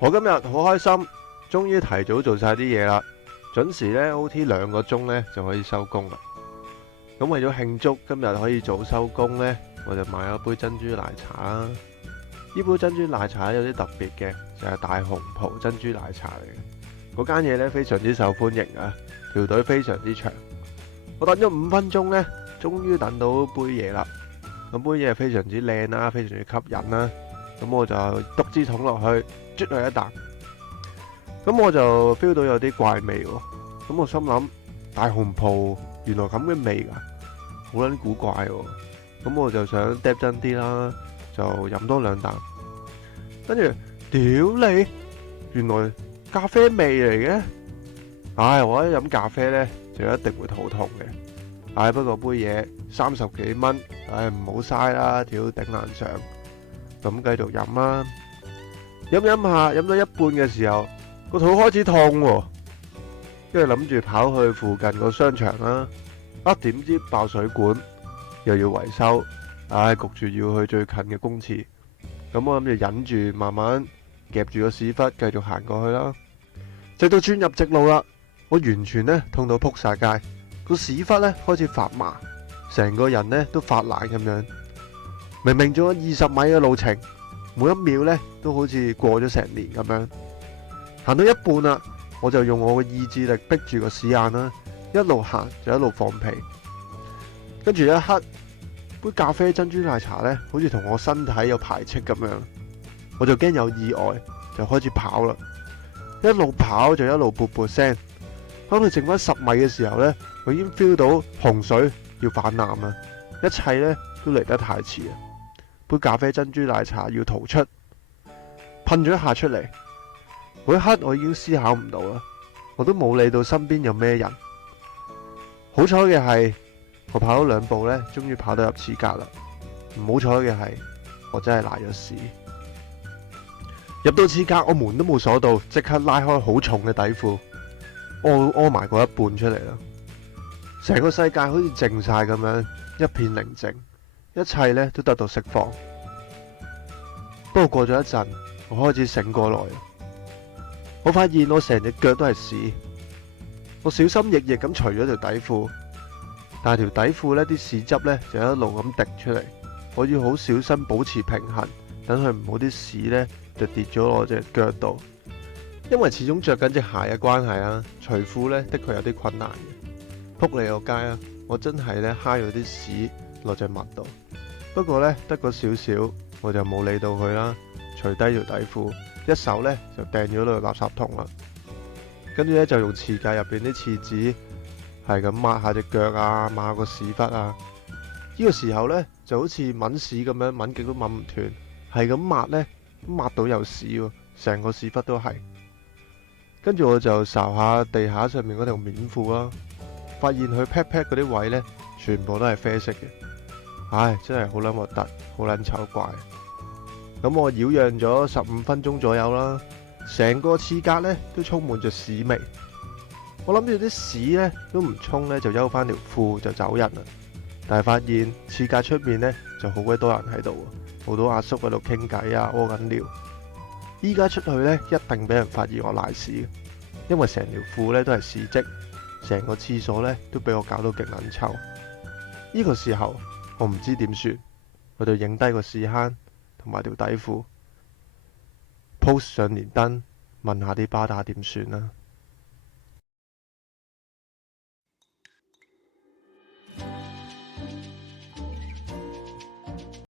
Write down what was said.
我今日好開心，終於提早做晒啲嘢啦，準時呢 OT 2個鐘呢就可以收工啦。咁為咗慶祝今日可以早收工呢，我就買咗杯珍珠奶茶啦。呢杯珍珠奶茶有啲特別嘅，就係大紅袍珍珠奶茶嚟嘅。嗰間嘢呢非常之受歡迎啊，條隊非常之長。我等咗5分鐘呢，終於等到杯嘢啦。咁杯嘢非常之靚啦，非常之吸引啦。咁我就篤支桶落去，啜佢一啖。咁我就 feel 到有啲怪味喎。咁我心諗，大紅袍原來咁嘅味㗎，好撚古怪喎。咁我就想嗒真啲啦，就飲多2啖。跟住，屌你，原來咖啡味嚟嘅。唉，我一飲咖啡呢，就一定會肚痛嘅。唉，不過杯嘢30幾蚊，唉唔好嘥啦，屌頂硬上。咁繼續飲啦，飲下，飲到一半嘅時候，個肚開始痛喎，跟住諗住跑去附近個商場啦，點知爆水管，又要維修，唉焗住要去最近嘅公廁，咁我諗住忍住慢慢夾住個屎忽繼續行過去啦，直到轉入直路啦，我完全呢痛到撲晒街，個屎忽呢開始發麻，成個人呢都發冷咁樣。明明仲有20米嘅路程，每一秒呢都好似過咗成年咁樣。行到一半啦，我就用我嘅意志力逼住個屎眼啦，一路行就一路放屁。跟住一刻，杯咖啡珍珠奶茶呢，好似同我身體有排斥咁樣，我就驚有意外，就開始跑啦。一路跑就一路噗噗聲，當佢剩翻10米嘅時候呢，我已經 feel 到洪水要泛濫啦，一切呢都嚟得太遲啦。杯咖啡珍珠奶茶要逃出，噴咗一下出嚟。嗰一刻我已經思考唔到啦，我都冇理到身邊有咩人。好彩嘅係，我跑咗2步呢，終於跑到入廁格啦。唔好彩嘅係，我真係瀨咗屎。入到廁格，我門都冇鎖到，即刻拉開好重嘅底褲，屙埋嗰一半出嚟啦。成個世界好似靜晒咁樣，一片寧靜。一切呢都得到釋放，不過過咗一陣，我開始醒過來，我發現我成隻腳都係屎，我小心翼翼咁除咗條底褲，但係條底褲呢啲屎汁呢就一路咁滴出嚟，我要好小心保持平衡，等佢唔好啲屎呢就跌咗落隻腳度，因為始終着緊隻鞋嘅關係啦，除褲呢的確有啲困難嘅。仆你個街啊！我真係呢揩咗啲屎落隻襪度，不過呢，得嗰少少，我就冇理到佢啦，除低條底褲，一手呢就掟咗落垃圾桶啦，跟住呢，就用廁格入邊啲廁紙係咁抹下隻腳啊，抹下個屎忽啊，呢個時候呢，就好似抿屎咁樣，抿極都抿唔斷，係咁抹呢，抹到有屎喎，成個屎忽都係，跟住我就睄下地下上面嗰條棉褲啦，發現佢 pat pat 嗰啲位呢，全部都係啡色嘅，唉，真係好撚核突，好撚醜怪。咁我擾攘咗15分鐘左右啦，成個廁格呢都充滿咗屎味。我諗住啲屎呢都唔沖呢，就休翻條褲就走人啦。但係發現廁格出面呢就好鬼多人喺度，好多阿叔喺度傾偈啊，屙緊尿。依家出去呢，一定俾人發現我瀨屎，因為成條褲呢都係屎跡，成個廁所呢都俾我搞到勁撚臭。呢個時候我唔知點算，我就影低個屎坑同埋條底褲 post 上連登，問下啲巴打點算啦。